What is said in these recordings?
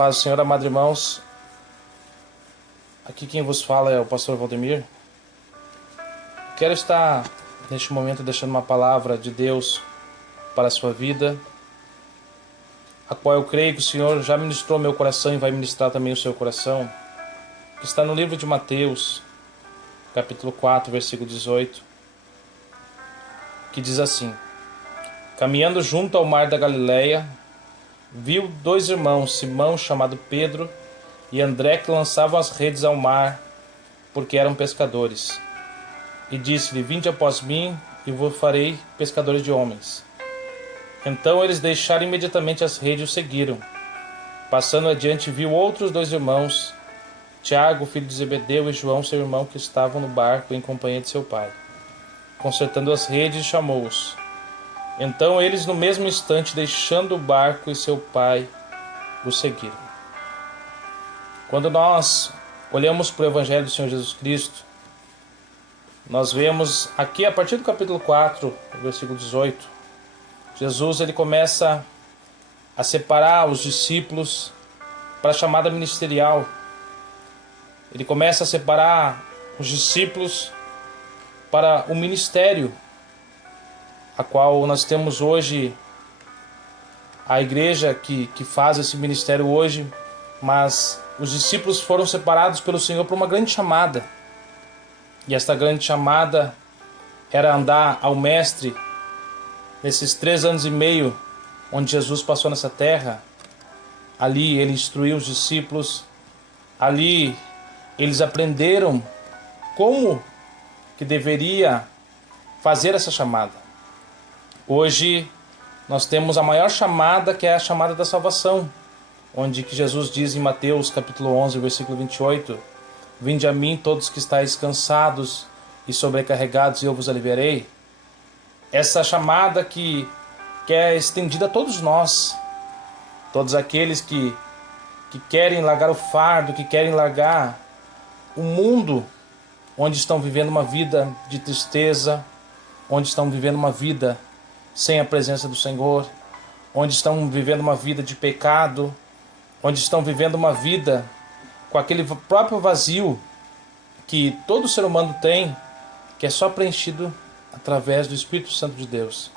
Paz do Senhor, amados irmãos. Aqui quem vos fala é o pastor Valdemir. Quero estar neste momento deixando uma palavra de Deus para a sua vida, a qual eu creio que o Senhor já ministrou meu coração e vai ministrar também o seu coração, que está no livro de Mateus, capítulo 4, versículo 18, que diz assim: Caminhando junto ao mar da Galileia, viu dois irmãos, Simão, chamado Pedro, e André, que lançavam as redes ao mar, porque eram pescadores. E disse-lhe: Vinde após mim, e vos farei pescadores de homens. Então eles deixaram imediatamente as redes e o seguiram. Passando adiante, viu outros dois irmãos, Tiago, filho de Zebedeu, e João, seu irmão, que estavam no barco em companhia de seu pai. Consertando as redes, chamou-os. Então eles, no mesmo instante, deixando o barco e seu pai, o seguiram. Quando nós olhamos para o Evangelho do Senhor Jesus Cristo, nós vemos aqui a partir do capítulo 4, versículo 18, Jesus ele começa a separar os discípulos para a chamada ministerial. Ele começa a separar os discípulos para o ministério, a qual nós temos hoje a igreja que faz esse ministério hoje, mas os discípulos foram separados pelo Senhor para uma grande chamada. E esta grande chamada era andar ao Mestre nesses 3 anos e meio onde Jesus passou nessa terra. Ali ele instruiu os discípulos, ali eles aprenderam como que deveria fazer essa chamada. Hoje nós temos a maior chamada, que é a chamada da salvação, onde que Jesus diz em Mateus capítulo 11, versículo 28, Vinde a mim todos que estáis cansados e sobrecarregados, e eu vos aliviarei. Essa chamada que é estendida a todos nós, todos aqueles que querem largar o fardo, que querem largar o mundo onde estão vivendo uma vida de tristeza, onde estão vivendo uma vida sem a presença do Senhor, onde estão vivendo uma vida de pecado, onde estão vivendo uma vida com aquele próprio vazio que todo ser humano tem, que é só preenchido através do Espírito Santo de Deus.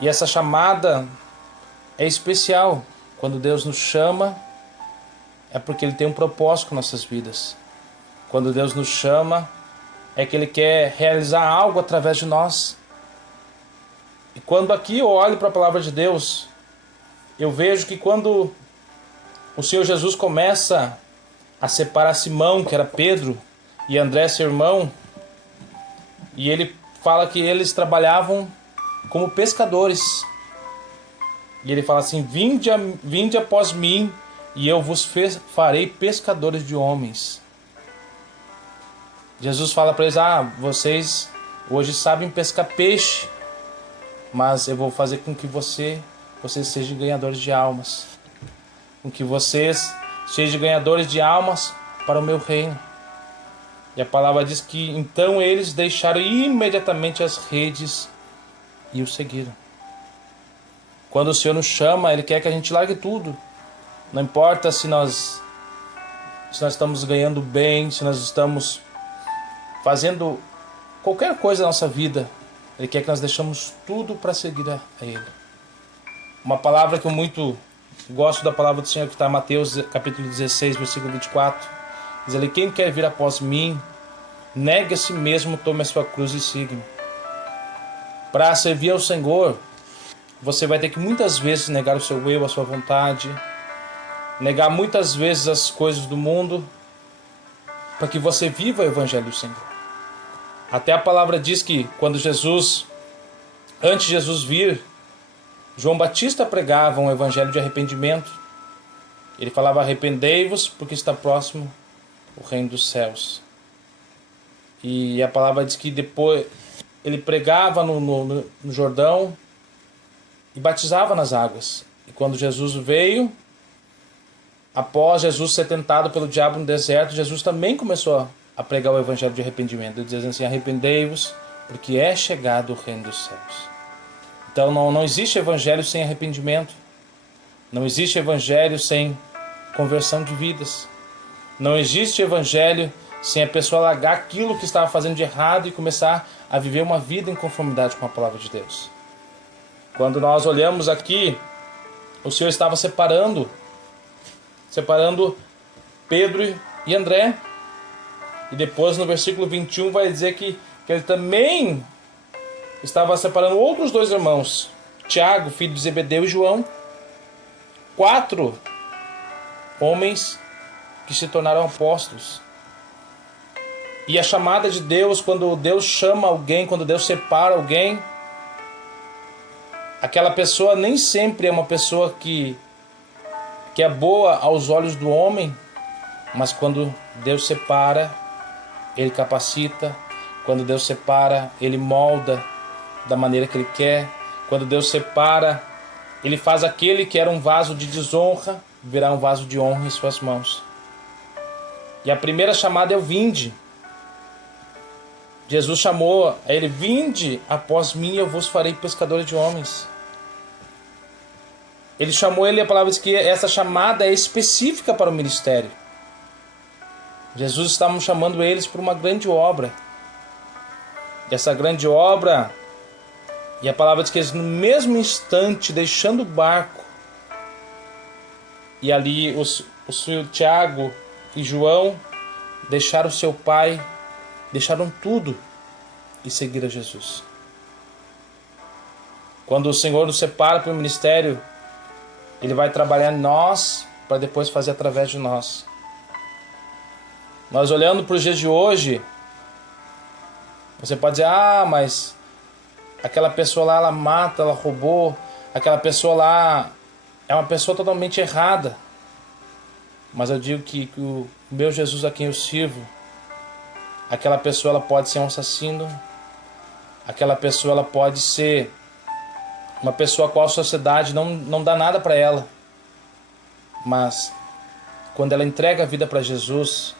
E essa chamada é especial. Quando Deus nos chama, é porque Ele tem um propósito com nossas vidas. Quando Deus nos chama, é que Ele quer realizar algo através de nós. E quando aqui eu olho para a palavra de Deus, eu vejo que quando o Senhor Jesus começa a separar Simão, que era Pedro, e André, seu irmão, e ele fala que eles trabalhavam como pescadores. E ele fala assim: Vinde após mim, e eu vos farei pescadores de homens. Jesus fala para eles: vocês hoje sabem pescar peixe, mas eu vou fazer com que vocês sejam ganhadores de almas. Com que vocês sejam ganhadores de almas para o meu reino. E a palavra diz que então eles deixaram imediatamente as redes e o seguiram. Quando o Senhor nos chama, Ele quer que a gente largue tudo. Não importa se nós estamos ganhando bem, se nós estamos fazendo qualquer coisa na nossa vida, Ele quer que nós deixamos tudo para seguir a Ele. Uma palavra que eu muito gosto da palavra do Senhor, que está em Mateus capítulo 16, versículo 24. Diz ali: Quem quer vir após mim, negue a si mesmo, tome a sua cruz e siga-me. Para servir ao Senhor, você vai ter que muitas vezes negar o seu eu, a sua vontade, negar muitas vezes as coisas do mundo, para que você viva o Evangelho do Senhor. Até a palavra diz que quando antes de Jesus vir, João Batista pregava um evangelho de arrependimento. Ele falava: arrependei-vos, porque está próximo o reino dos céus. E a palavra diz que depois ele pregava no Jordão e batizava nas águas. E quando Jesus veio, após Jesus ser tentado pelo diabo no deserto, Jesus também começou a pregar o evangelho de arrependimento. Ele dizia assim: arrependei-vos, porque é chegado o reino dos céus. Então não existe evangelho sem arrependimento. Não existe evangelho sem conversão de vidas. Não existe evangelho sem a pessoa largar aquilo que estava fazendo de errado e começar a viver uma vida em conformidade com a palavra de Deus. Quando nós olhamos aqui, o Senhor estava separando Pedro e André. E depois no versículo 21 vai dizer que ele também estava separando outros 2 irmãos, Tiago, filho de Zebedeu, e João. 4 homens que se tornaram apóstolos. E a chamada de Deus, quando Deus chama alguém, quando Deus separa alguém, aquela pessoa nem sempre é uma pessoa que é boa aos olhos do homem, mas quando Deus separa, Ele capacita. Quando Deus separa, Ele molda da maneira que Ele quer. Quando Deus separa, Ele faz aquele que era um vaso de desonra virar um vaso de honra em suas mãos. E a primeira chamada é o vinde. Jesus chamou a ele: vinde após mim, eu vos farei pescadores de homens. Ele chamou ele, a palavra diz que essa chamada é específica para o ministério. Jesus estava chamando eles para uma grande obra. E essa grande obra, e a palavra diz que eles no mesmo instante, deixando o barco, e ali o senhor Tiago e João deixaram seu pai, deixaram tudo e seguiram Jesus. Quando o Senhor nos separa para o ministério, Ele vai trabalhar em nós para depois fazer através de nós. Nós olhando para os dias de hoje, você pode dizer: ah, mas aquela pessoa lá, ela mata, ela roubou, aquela pessoa lá é uma pessoa totalmente errada. Mas eu digo que o meu Jesus a quem eu sirvo, aquela pessoa ela pode ser um assassino, aquela pessoa ela pode ser uma pessoa a qual a sociedade não dá nada para ela. Mas quando ela entrega a vida para Jesus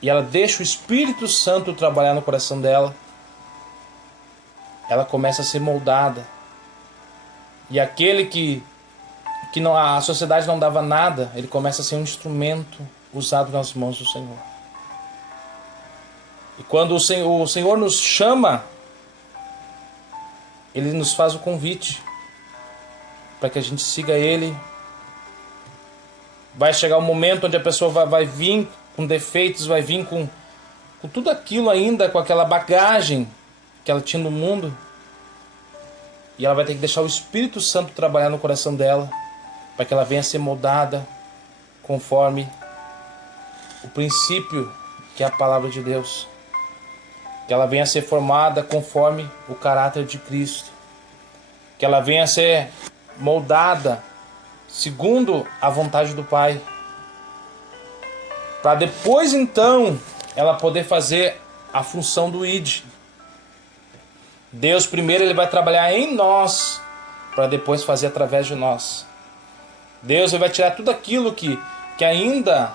e ela deixa o Espírito Santo trabalhar no coração dela, ela começa a ser moldada. E aquele que não, a sociedade não dava nada, ele começa a ser um instrumento usado nas mãos do Senhor. E quando o Senhor nos chama, Ele nos faz o convite para que a gente siga Ele. Vai chegar um momento onde a pessoa vai vir com defeitos, vai vir com tudo aquilo ainda, com aquela bagagem que ela tinha no mundo. E ela vai ter que deixar o Espírito Santo trabalhar no coração dela, para que ela venha a ser moldada conforme o princípio que é a palavra de Deus. Que ela venha a ser formada conforme o caráter de Cristo. Que ela venha a ser moldada segundo a vontade do Pai. Para depois então ela poder fazer a função do ID. Deus primeiro Ele vai trabalhar em nós para depois fazer através de nós. Deus Ele vai tirar tudo aquilo que ainda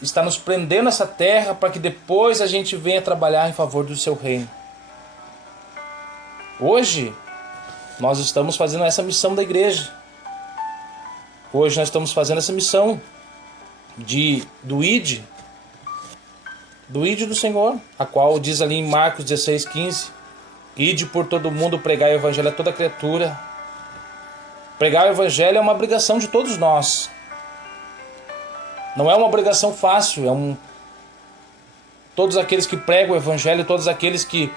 está nos prendendo nessa terra, para que depois a gente venha trabalhar em favor do seu reino. Hoje nós estamos fazendo essa missão da igreja. Hoje nós estamos fazendo essa missão do ID do Senhor, a qual diz ali em Marcos 16:15: ide por todo mundo, pregar o evangelho a toda criatura. Pregar o evangelho é uma obrigação de todos nós. Não é uma obrigação fácil, todos aqueles que pregam o evangelho, todos aqueles que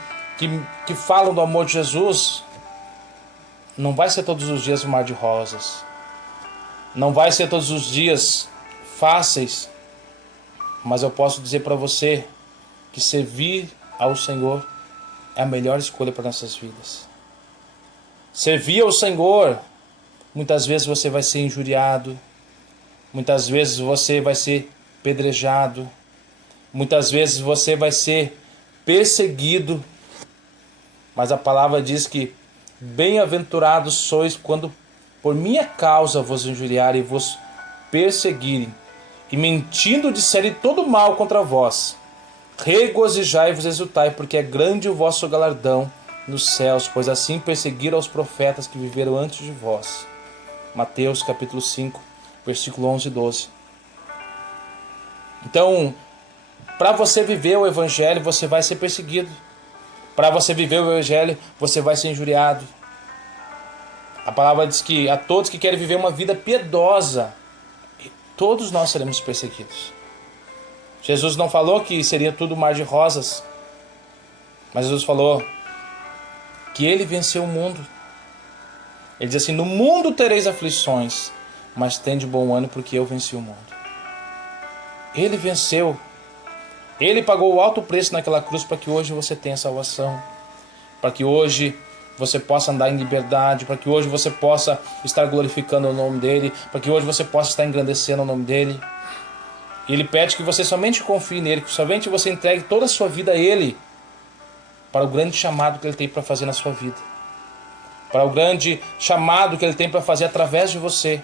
falam do amor de Jesus, não vai ser todos os dias um mar de rosas. Não vai ser todos os dias fáceis. Mas eu posso dizer para você que servir ao Senhor é a melhor escolha para nossas vidas. Servir ao Senhor, muitas vezes você vai ser injuriado, muitas vezes você vai ser pedrejado, muitas vezes você vai ser perseguido, mas a palavra diz que bem-aventurados sois quando por minha causa vos injuriarem e vos perseguirem, e mentindo disserem todo mal contra vós. Regozijai-vos e exultai, porque é grande o vosso galardão nos céus, pois assim perseguiram os profetas que viveram antes de vós. Mateus capítulo 5, versículo 11 e 12. Então, para você viver o Evangelho, você vai ser perseguido. Para você viver o Evangelho, você vai ser injuriado. A palavra diz que a todos que querem viver uma vida piedosa, todos nós seremos perseguidos. Jesus não falou que seria tudo mar de rosas, mas Jesus falou que ele venceu o mundo. Ele diz assim: no mundo tereis aflições, mas tende bom ânimo, porque eu venci o mundo. Ele venceu. Ele pagou o alto preço naquela cruz para que hoje você tenha salvação, para que hoje você possa andar em liberdade, para que hoje você possa estar glorificando o nome dele, para que hoje você possa estar engrandecendo o nome dele. E ele pede que você somente confie nele, que somente você entregue toda a sua vida a ele, para o grande chamado que ele tem para fazer na sua vida, para o grande chamado que ele tem para fazer através de você.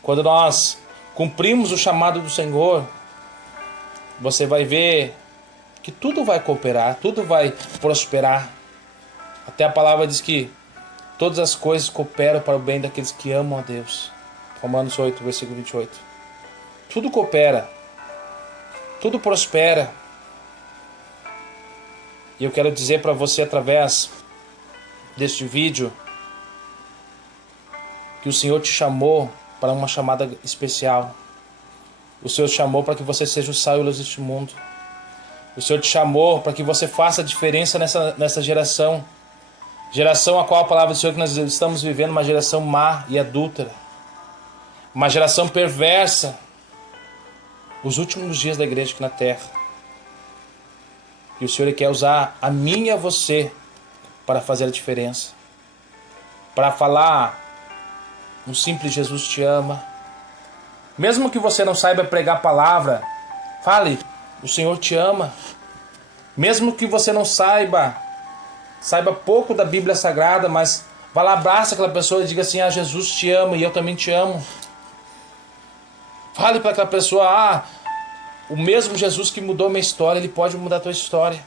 Quando nós cumprimos o chamado do Senhor, você vai ver que tudo vai cooperar, tudo vai prosperar. Até a palavra diz que todas as coisas cooperam para o bem daqueles que amam a Deus. Romanos 8, versículo 28. Tudo coopera, tudo prospera. E eu quero dizer para você através deste vídeo que o Senhor te chamou para uma chamada especial. O Senhor te chamou para que você seja o sal e luz deste mundo. O Senhor te chamou para que você faça a diferença nessa geração. Geração a qual a palavra do Senhor que nós estamos vivendo, uma geração má e adúltera. Uma geração perversa. Os últimos dias da igreja aqui na terra. E o Senhor quer usar a mim e a você para fazer a diferença. Para falar um simples Jesus te ama. Mesmo que você não saiba pregar a palavra, fale, o Senhor te ama. Mesmo que você não saiba pouco da Bíblia Sagrada, mas vá lá, abraça aquela pessoa e diga assim: ah, Jesus te ama e eu também te amo. Fale para aquela pessoa: o mesmo Jesus que mudou a minha história, ele pode mudar a tua história.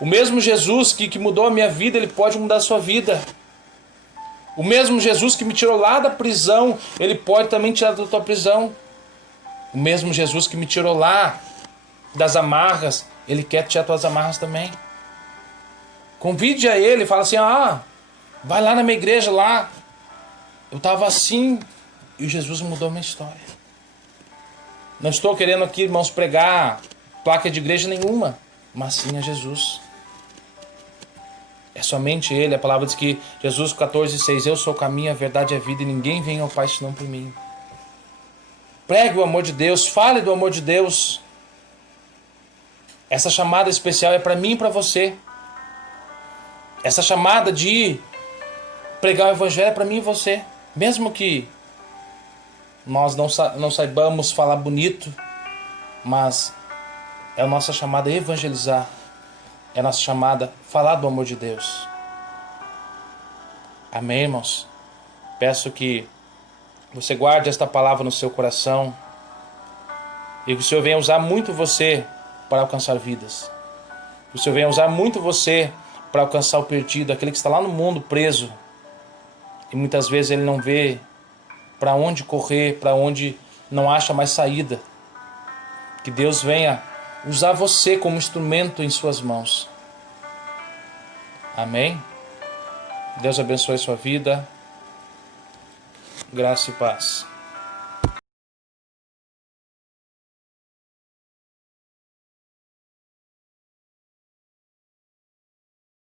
O mesmo Jesus que mudou a minha vida, ele pode mudar a sua vida. O mesmo Jesus que me tirou lá da prisão, ele pode também tirar da tua prisão. O mesmo Jesus que me tirou lá das amarras, ele quer tirar tuas amarras também. Convide a ele, fala assim: vai lá na minha igreja lá. Eu estava assim e Jesus mudou a minha história. Não estou querendo aqui, irmãos, pregar placa de igreja nenhuma, mas sim a Jesus. É somente ele. A palavra diz que Jesus 14,6: eu sou o caminho, a verdade e a vida, e ninguém vem ao Pai senão por mim. Pregue o amor de Deus, fale do amor de Deus. Essa chamada especial é para mim e para você. Essa chamada de pregar o Evangelho é para mim e você. Mesmo que nós não saibamos falar bonito, mas é a nossa chamada evangelizar. É a nossa chamada falar do amor de Deus. Amém, irmãos? Peço que você guarde esta palavra no seu coração e que o Senhor venha usar muito você para alcançar vidas. Que o Senhor venha usar muito você para alcançar o perdido, aquele que está lá no mundo preso e muitas vezes ele não vê para onde correr, para onde não acha mais saída. Que Deus venha usar você como instrumento em suas mãos. Amém? Deus abençoe sua vida. Graça e paz.